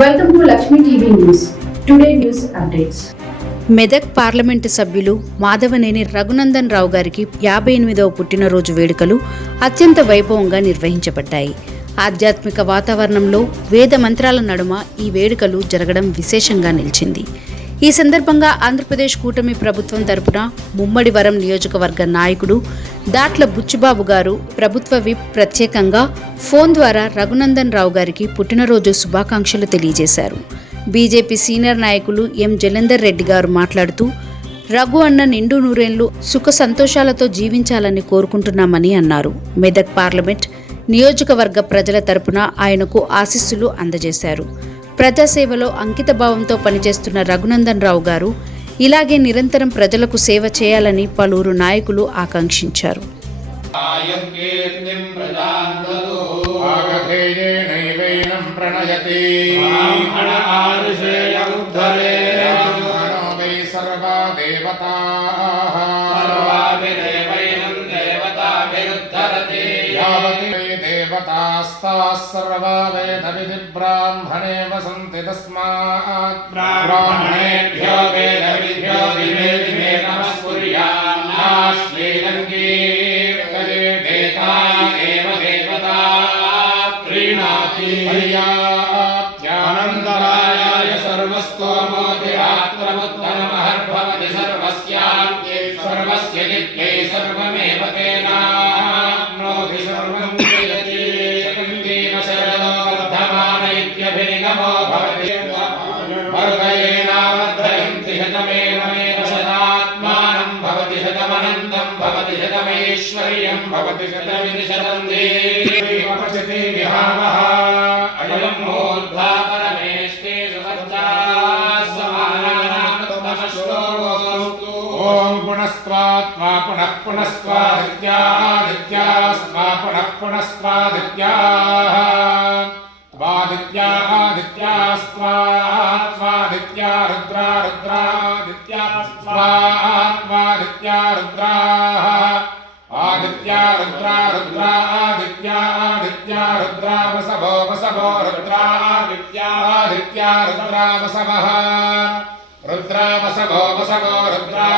Welcome to Lakshmi TV News. Today news updates. Medak parliament సభ్యులు మాధవనేని రఘునందన్ రావు గారికి 58వ పుట్టినరోజు వేడుకలు అత్యంత వైభవంగా నిర్వహించబడ్డాయి. ఆధ్యాత్మిక వాతావరణంలో వేద మంత్రాల నడుమ ఈ వేడుకలు జరగడం విశేషంగా నిలిచింది. ఈ సందర్భంగా ఆంధ్రప్రదేశ్ కూటమి ప్రభుత్వం తరపున ముమ్మడివరం నియోజకవర్గ నాయకుడు దాట్ల బుచ్చిబాబు గారు ప్రభుత్వ విప్ ప్రత్యేకంగా ఫోన్ ద్వారా రఘునందన్ రావు గారికి పుట్టినరోజు శుభాకాంక్షలు తెలియజేశారు. బీజేపీ సీనియర్ నాయకులు ఎం జలంధర్ రెడ్డి గారు మాట్లాడుతూ రఘు అన్న నిండు నూరేళ్లు సుఖ సంతోషాలతో జీవించాలని కోరుకుంటున్నామని అన్నారు. మెదక్ పార్లమెంట్ నియోజకవర్గ ప్రజల తరపున ఆయనకు ఆశీస్సులు అందజేశారు. ప్రజాసేవలో అంకితభావంతో పనిచేస్తున్న రఘునందన్ రావు గారు ఇలాగే నిరంతరం ప్రజలకు సేవ చేయాలని పలువురు నాయకులు ఆకాంక్షించారు. सर्वा वेदविधि ब्राह्मणे वसन्ति तस्मात् ब्राह्मणेभ्यो वेदविभ्यो दिवे दिवे नमः कुर्यात् श्रीरङ्गी देवता एव देवता प्रीणाति पर्याप्त्यानन्दरायाय सर्वस्तोमोति आत्रमुत्तरमहर्भवति सर्वस्य नित्यै सर्वमेव तेनाप्नोति सर्वं मरुदयेनावर्धयन्ति शतमेव शतात्मानं भवति शतमनन्तं भवति शतमैश्वर्यं भवति शतमिति शतं देवपचति विहावः अयं मूर्धा परमेष्टे सुवर्चाः समानानामस्तमश्लोकोऽस्तु ॐ पुनस्त्वात्मा पुनः पुनस्त्वादित्यादित्यास्त्वा पुनः पुनस्त्वादित्याः स्वादित्यादित्यास्त्वादित्या रुद्रा रुद्रादित्यास्त्वादित्या रुद्राः आदित्या रुद्रा रुद्रादित्या रुद्रा वसवो रुद्रादित्या रुद्रा वसवः रुद्रा वसवो रुद्रा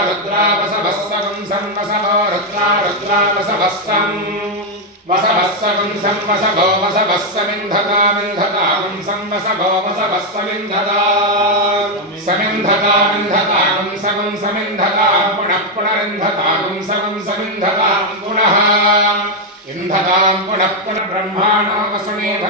वसवः सं वसवो रुद्रा वसवः सं वसवः संवसभो वसवः समिन्धकामिन्धकां संवसभो वसवः समिन्धकामिन्धकां सवं समिन्धकां पुनः पुनरिन्धकां सवं समिन्धकां पुनः इन्धकां पुनः पुनः ब्रह्माणो वसुनेध